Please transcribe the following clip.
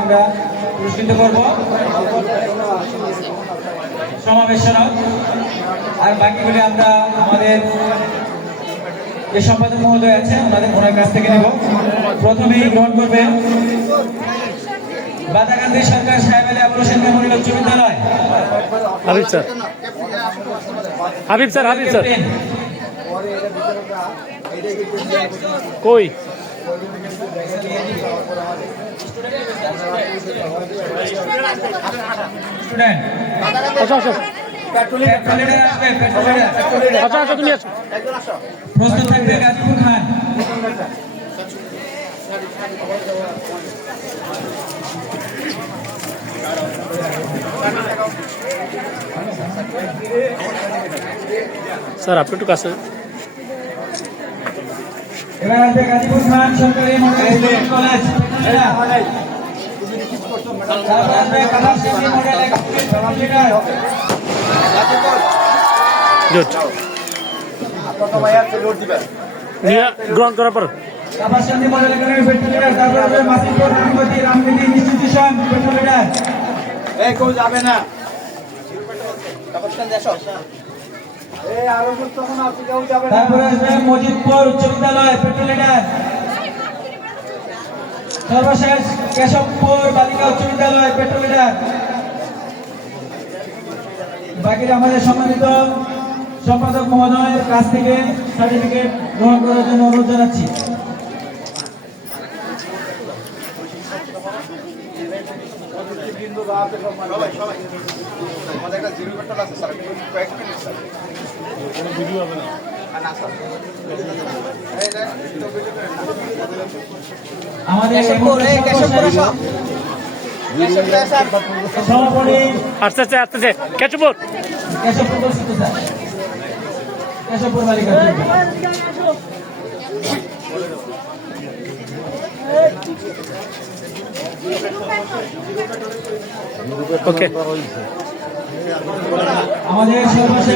আমরা পুরস্কৃত করব। সমাবেশন আর বাকিগুলি আমরা আমাদের যে সম্পাদক মহোদয় আছেন ওনাদের ওনার কাছ থেকে নেব। প্রথমেই গ্রহণ করবেন বাদাকান্দি সরকার সাহেব আলী আবুল হোসেন মেমোরিয়াল উচ্চ বিদ্যালয়। Habib sir. Habib sir Habib sir. কই? স্টুডেন্ট আচ্ছা আচ্ছা আচ্ছা আচ্ছা তুমি আছো প্রস্তুত থাকবে গাজীপুর খান স্যার আপনি একটু কাছে। এবার আসবে গাজীপুর খান সরকারি মডেল গ্রহণ করার পর। মডেল একাডেমি তারপর রামগতি রামগতি ইনস্টিটিউশন এই কেউ যাবে না। আসবে মজিদপুর উচ্চ বিদ্যালয় পেট্রোল লিডার সর্বশেষ কেশবপুর বালিকা উচ্চ বিদ্যালয় পেট্রোল লিডার বাকিরা আমাদের সম্মানিত সম্পাদক মহোদয়ের কাছ থেকে সার্টিফিকেট গ্রহণ করার জন্য অনুরোধ জানাচ্ছি। আমাদের একটা জিরো পেট্রোল আছে, স্যার। কয়েক মিনিট, স্যার। ভিডিও হবে না না, স্যার। আমাদের কেশবপুর কেশবপুর কেশবপুর বালিকা ওকে আমাদের সর্বশেষ